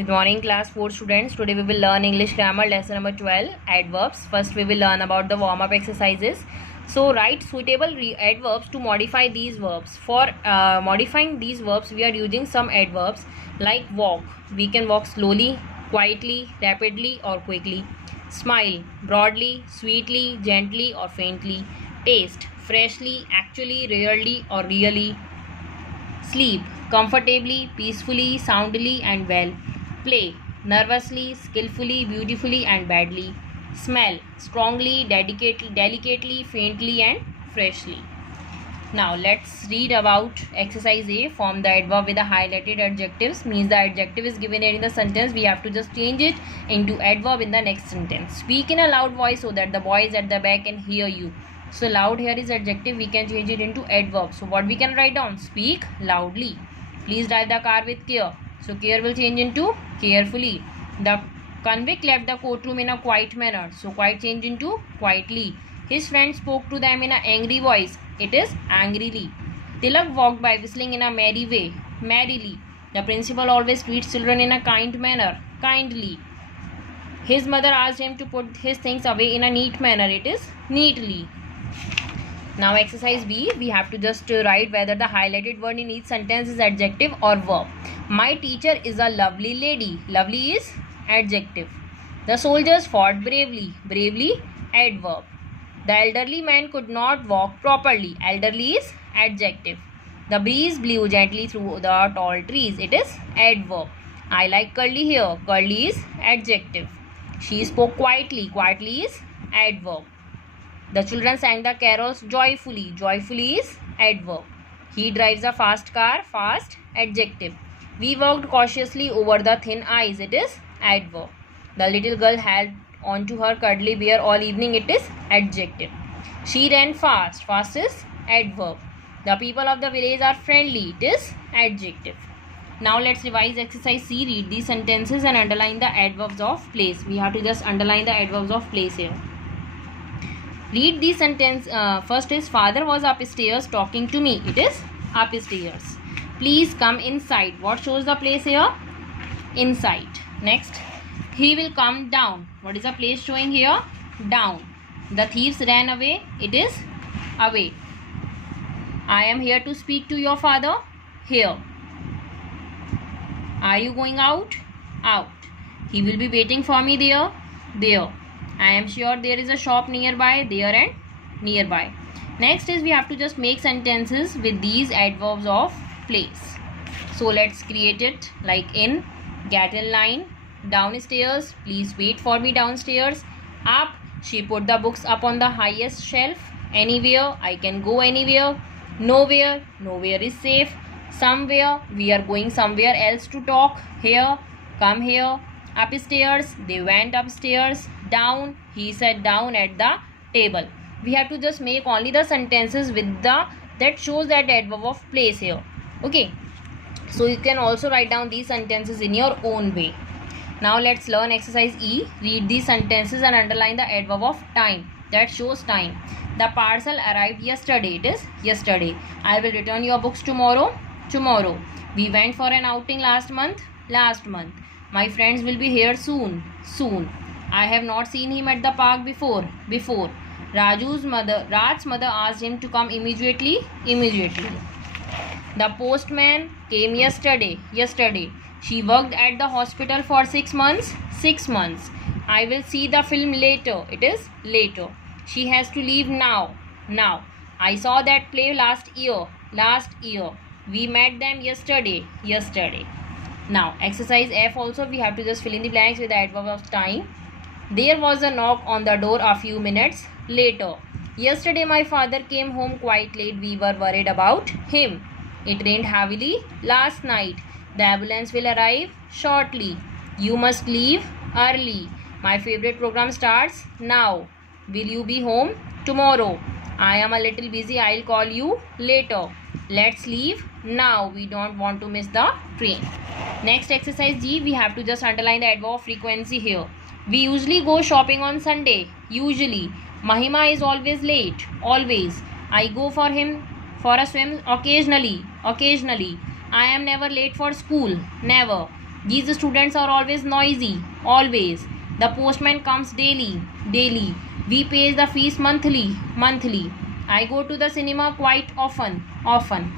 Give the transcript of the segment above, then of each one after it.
Good morning, class 4 students. Today we will learn English grammar lesson number 12, adverbs. First we will learn about the warm-up exercises. So write suitable adverbs to modify these verbs. For modifying these verbs, we are using some adverbs like walk. We can walk slowly, quietly, rapidly or quickly. Smile, broadly, sweetly, gently or faintly. Taste, freshly, actually, rarely or really. Sleep, comfortably, peacefully, soundly and well. Play, nervously, skillfully, beautifully and badly. Smell, strongly, delicately, faintly and freshly. Now let's read about exercise A. Form the adverb with the highlighted adjectives. Means the adjective is given here in the sentence. We have to just change it into adverb in the next sentence. Speak in a loud voice so that the boys at the back can hear you. So loud here is adjective. We can change it into adverb. So what we can write down? Speak loudly. Please drive the car with care. So care will change into carefully. The convict left the courtroom in a quiet manner. So quiet change into quietly. His friend spoke to them in an angry voice. It is angrily. Tilak walked by whistling in a merry way. Merrily. The principal always treats children in a kind manner. Kindly. His mother asked him to put his things away in a neat manner. It is neatly. Now exercise B, we have to just write whether the highlighted word in each sentence is adjective or verb. My teacher is a lovely lady. Lovely is adjective. The soldiers fought bravely. Bravely, adverb. The elderly man could not walk properly. Elderly is adjective. The breeze blew gently through the tall trees. It is adverb. I like curly hair. Curly is adjective. She spoke quietly. Quietly is adverb. The children sang the carols joyfully. Joyfully is adverb. He drives a fast car. Fast, adjective. We walked cautiously over the thin ice. It is adverb. The little girl held on to her cuddly bear all evening. It is adjective. She ran fast. Fast is adverb. The people of the village are friendly. It is adjective. Now let's revise exercise C. Read these sentences and underline the adverbs of place. We have to just underline the adverbs of place here. Read the sentence. First is father was upstairs talking to me. It is upstairs. Please come inside. What shows the place here? Inside. Next, he will come down. What is the place showing here? Down. The thieves ran away. It is away. I am here to speak to your father. Here. Are you going out? Out. He will be waiting for me there. There. I am sure there is a shop nearby. There and nearby. Next is we have to just make sentences with these adverbs of place. So let's create it like in, get in line, downstairs, please wait for me downstairs, up, she put the books up on the highest shelf, anywhere, I can go anywhere, nowhere, nowhere is safe, somewhere, we are going somewhere else to talk, here, come here, upstairs, they went upstairs, down, he sat down at the table. We have to just make only the sentences with the that shows that adverb of place here. Okay, so you can also write down these sentences in your own way. Now let's learn exercise E. Read these sentences and underline the adverb of time that shows time. The parcel arrived yesterday. It is yesterday. I will return your books tomorrow. Tomorrow. We went for an outing last month. Last month. My friends will be here soon. Soon. I have not seen him at the park before. Before. Raj's mother asked him to come immediately. Immediately. The postman came yesterday. Yesterday. She worked at the hospital for 6 months. 6 months. I will see the film later. It is later. She has to leave now. Now. I saw that play last year. Last year. We met them yesterday. Yesterday. Now exercise F also we have to just fill in the blanks with the adverb of time. There was a knock on the door a few minutes later. Yesterday my father came home quite late. We were worried about him. It rained heavily last night. The ambulance will arrive shortly. You must leave early. My favorite program starts now. Will you be home tomorrow? I am a little busy. I'll call you later. Let's leave now. We don't want to miss the train. Next exercise G. We have to just underline the adverb of frequency here. We usually go shopping on Sunday. Usually. Mahima is always late. Always. I go for a swim occasionally. Occasionally. I am never late for school. Never. These students are always noisy, always. The postman comes daily, daily. We pay the fees monthly, monthly. I go to the cinema quite often, often.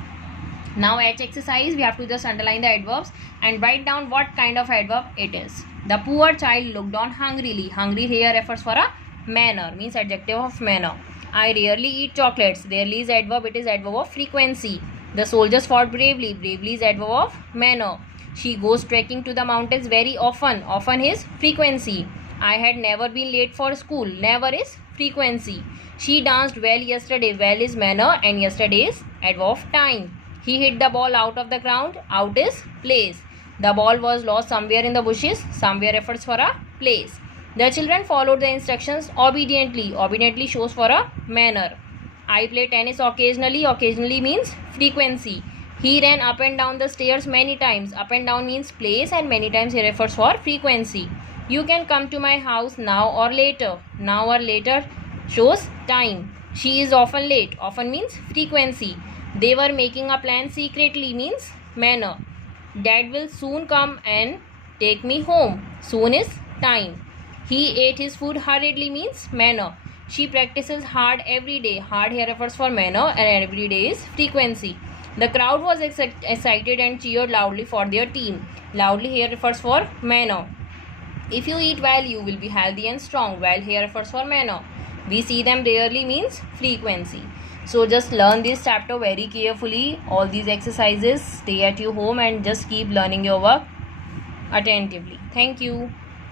Now H exercise, we have to just underline the adverbs and write down what kind of adverb it is. The poor child looked on hungrily. Hungry here refers for a manner, means adjective of manner. I rarely eat chocolates. Rarely is adverb, it is adverb of frequency. The soldiers fought bravely. Bravely is adverb of manner. She goes trekking to the mountains very often. Often is frequency. I had never been late for school. Never is frequency. She danced well yesterday. Well is manner and yesterday is adverb of time. He hit the ball out of the ground. Out is place. The ball was lost somewhere in the bushes. Somewhere refers for a place. The children followed the instructions obediently. Obediently shows for a manner. I play tennis occasionally. Occasionally means frequency. He ran up and down the stairs many times. Up and down means place and many times he refers for frequency. You can come to my house now or later. Now or later shows time. She is often late. Often means frequency. They were making a plan secretly means manner. Dad will soon come and take me home. Soon is time. He ate his food hurriedly means manner. She practices hard every day. Hard here refers for manner and every day is frequency. The crowd was excited and cheered loudly for their team. Loudly here refers for manner. If you eat well, you will be healthy and strong. Well here refers for manner. We see them rarely means frequency. So just learn this chapter very carefully. All these exercises, stay at your home and just keep learning your work attentively. Thank you.